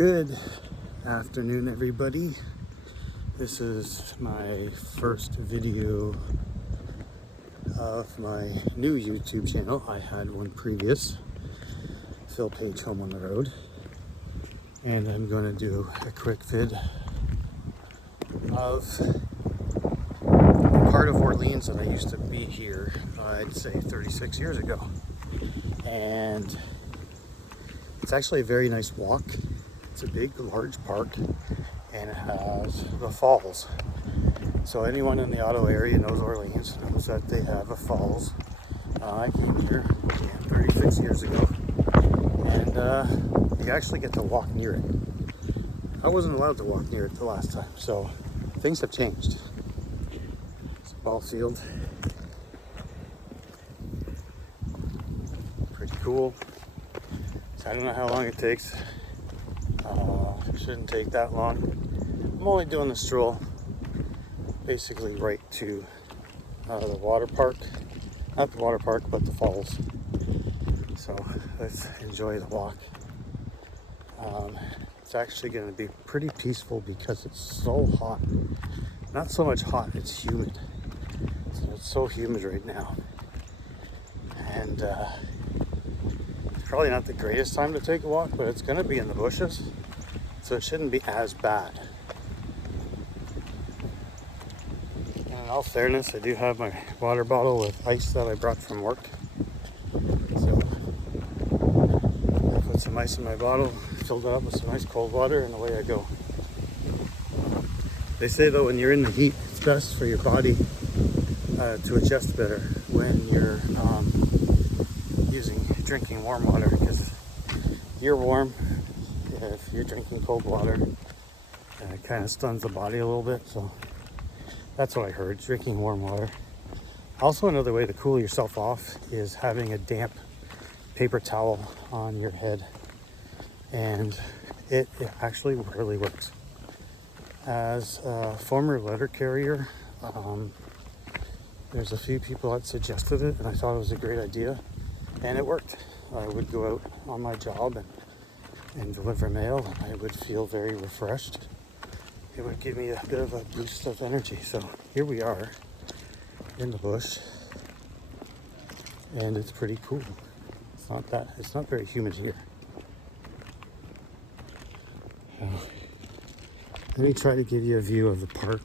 Good afternoon, everybody. This is my first video of my new YouTube channel. I had one previous, Phil Page Home on the Road, and I'm going to do a quick vid of the part of Orleans that I used to be here, I'd say 36 years ago. And it's actually a very nice walk. It's a big, large park, and it has the falls. So anyone in the Ottawa area knows Orleans, knows that they have a falls. I came here 36 years ago, and you actually get to walk near it. I wasn't allowed to walk near it the last time, so things have changed. It's a ball field. Pretty cool. So I don't know how long it takes. Shouldn't take that long. I'm only doing the stroll basically right to the water park. Not the water park, but the falls. So let's enjoy the walk. It's actually going to be pretty peaceful because it's so hot. Not so much hot, it's humid. So it's so humid right now. And it's probably not the greatest time to take a walk, but it's going to be in the bushes. So it shouldn't be as bad. And in all fairness, I do have my water bottle with ice that I brought from work. So I put some ice in my bottle, filled it up with some nice cold water, and away I go. They say though, when you're in the heat, it's best for your body to adjust better when you're drinking warm water, because you're warm. If you're drinking cold water, it kind of stuns the body a little bit. So that's what I heard, drinking warm water. Also, another way to cool yourself off is having a damp paper towel on your head. And it actually really works. As a former letter carrier, there's a few people that suggested it, and I thought it was a great idea. And it worked. I would go out on my job and deliver mail, and I would feel very refreshed. It would give me a bit of a boost of energy. So here we are in the bush, and it's pretty cool. It's not very humid here. Let me try to give you a view of the park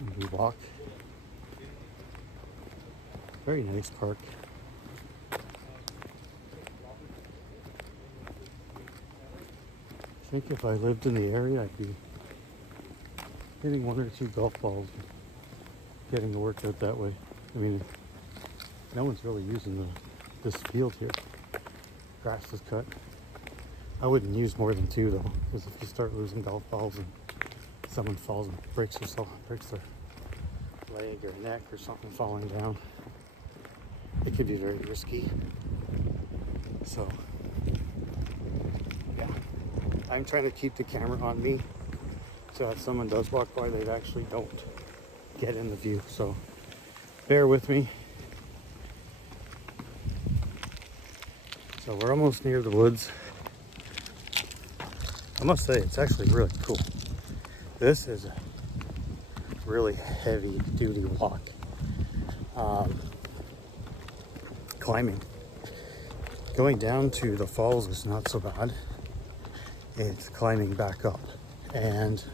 as we walk. Very nice park. I think if I lived in the area, I'd be hitting 1 or 2 golf balls and getting a workout that way. I mean, no one's really using this field here. Grass is cut. I wouldn't use more than 2 though, because if you start losing golf balls and someone falls and breaks their leg or neck or something falling down, it could be very risky. So yeah, I'm trying to keep the camera on me so if someone does walk by, they actually don't get in the view. So bear with me. So we're almost near the woods. I must say, it's actually really cool. This is a really heavy duty walk. Climbing. Going down to the falls is not so bad. It's climbing back up. And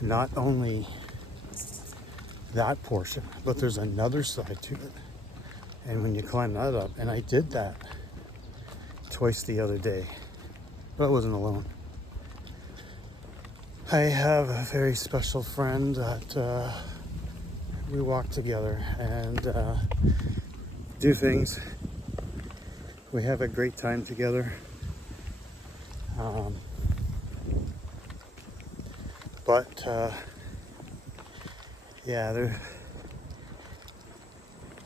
not only that portion, but there's another side to it. And when you climb that up, and I did that twice the other day, but I wasn't alone. I have a very special friend that we walk together and do things. We have a great time together. Yeah,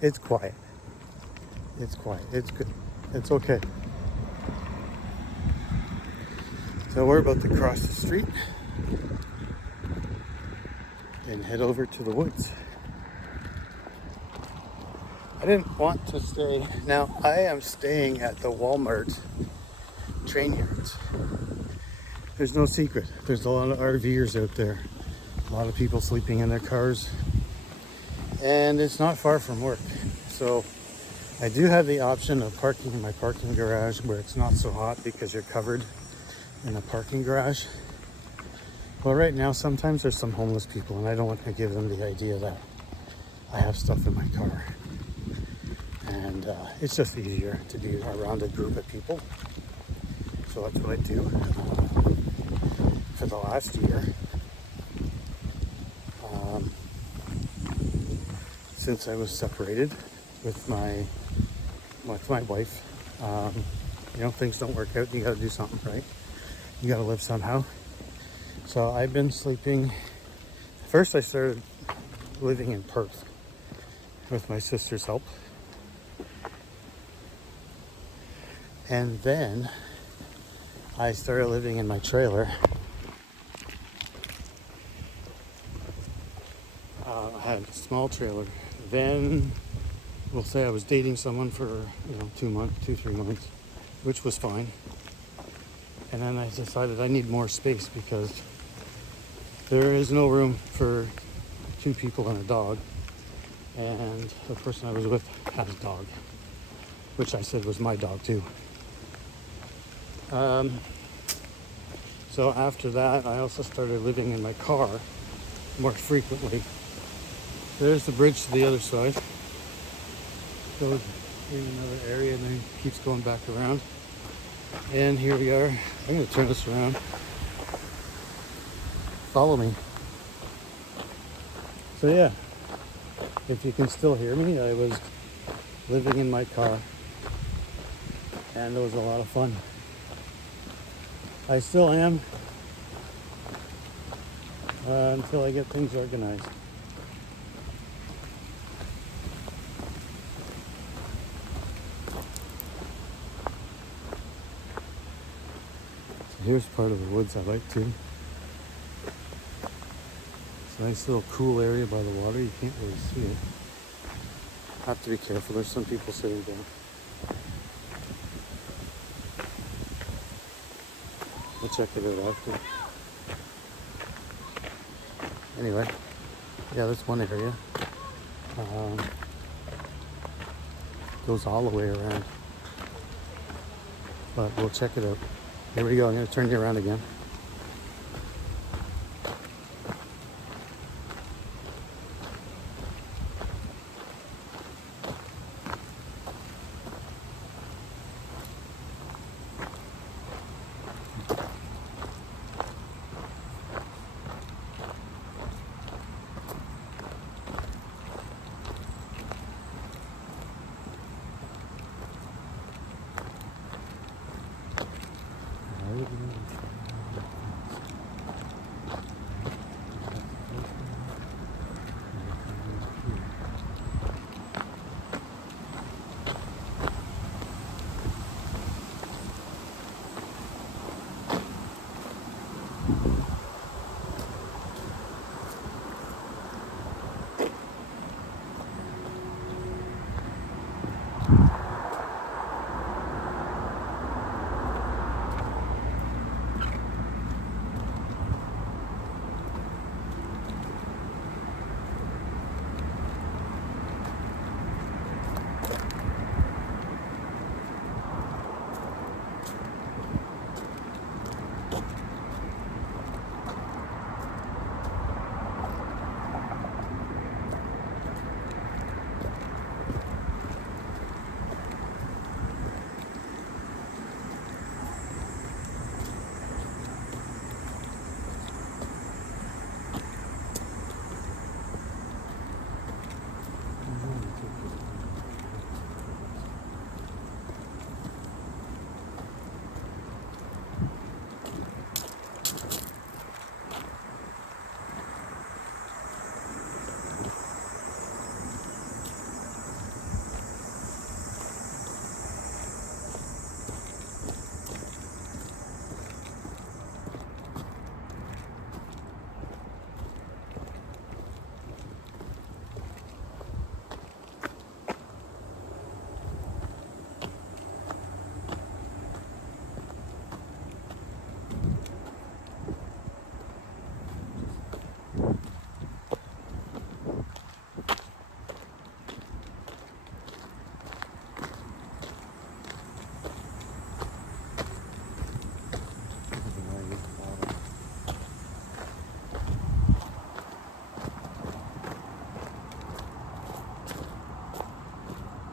it's quiet. It's quiet. It's good. It's okay. So we're about to cross the street and head over to the woods. I didn't want to stay. Now, I am staying at the Walmart train yards. There's no secret. There's a lot of RVers out there. A lot of people sleeping in their cars. And it's not far from work. So I do have the option of parking in my parking garage where it's not so hot because you're covered in a parking garage. Well, right now, sometimes there's some homeless people, and I don't want to give them the idea that I have stuff in my car. And it's just easier to be around a group of people. So that's what I do for the last year. Since I was separated with my wife, things don't work out. You got to do something, right? You got to live somehow. So I've been sleeping. First, I started living in Perth with my sister's help. And then I started living in my trailer. I had a small trailer. Then we'll say I was dating someone for 3 months, which was fine. And then I decided I need more space because there is no room for 2 people and a dog. And the person I was with had a dog, which I said was my dog too. So after that, I also started living in my car more frequently. There's the bridge to the other side. Goes in another area and then keeps going back around. And here we are. I'm going to turn this around. Follow me. So yeah, if you can still hear me, I was living in my car. And it was a lot of fun. I still am until I get things organized. So here's part of the woods I like too. It's a nice little cool area by the water. You can't really see it. Have to be careful. There's some people sitting down. We'll check it out after. Anyway, yeah, that's one area. Goes all the way around. But we'll check it out. Here we go. I'm going to turn you around again.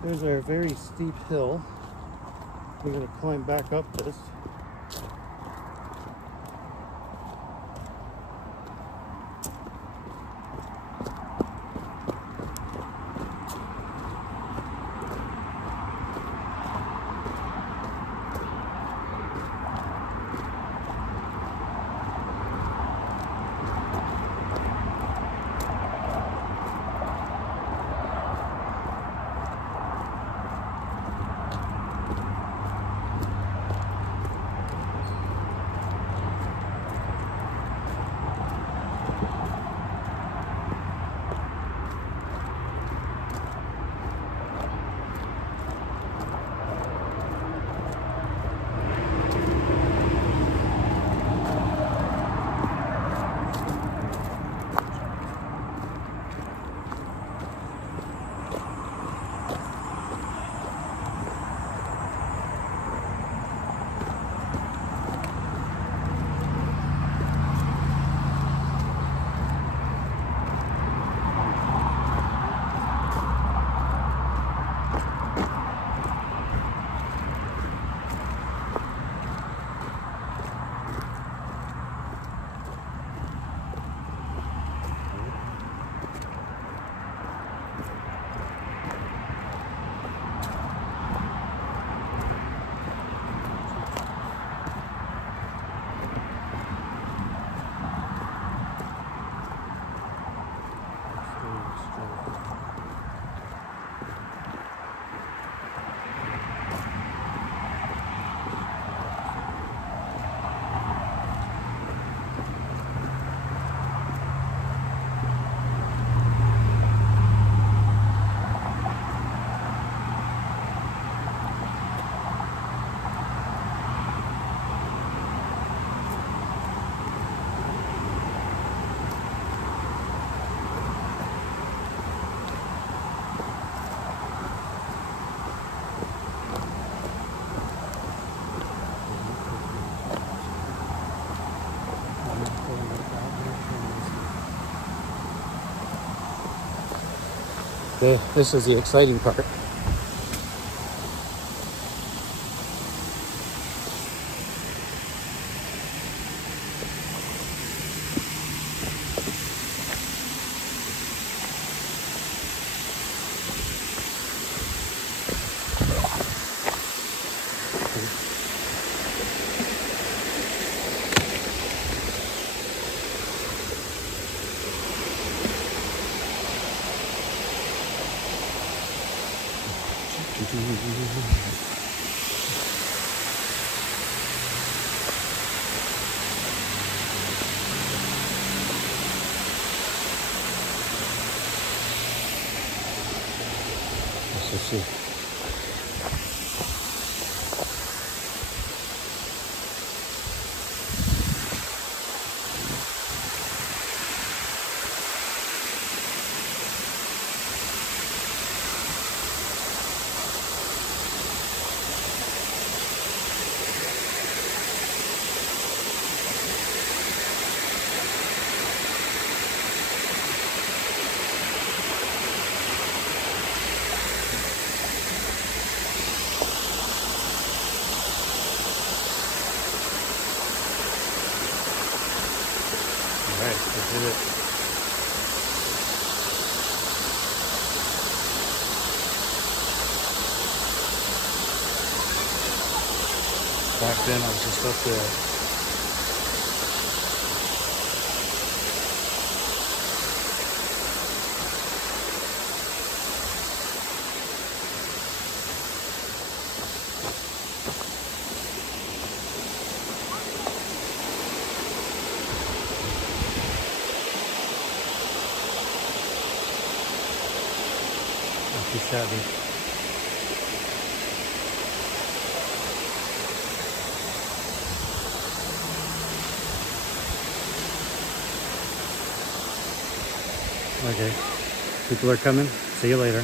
There's our very steep hill. We're going to climb back up this. This is the exciting part. Let's see. All right, this is it. Back then I was just up there. Too shabby. Okay, people are coming. See you later.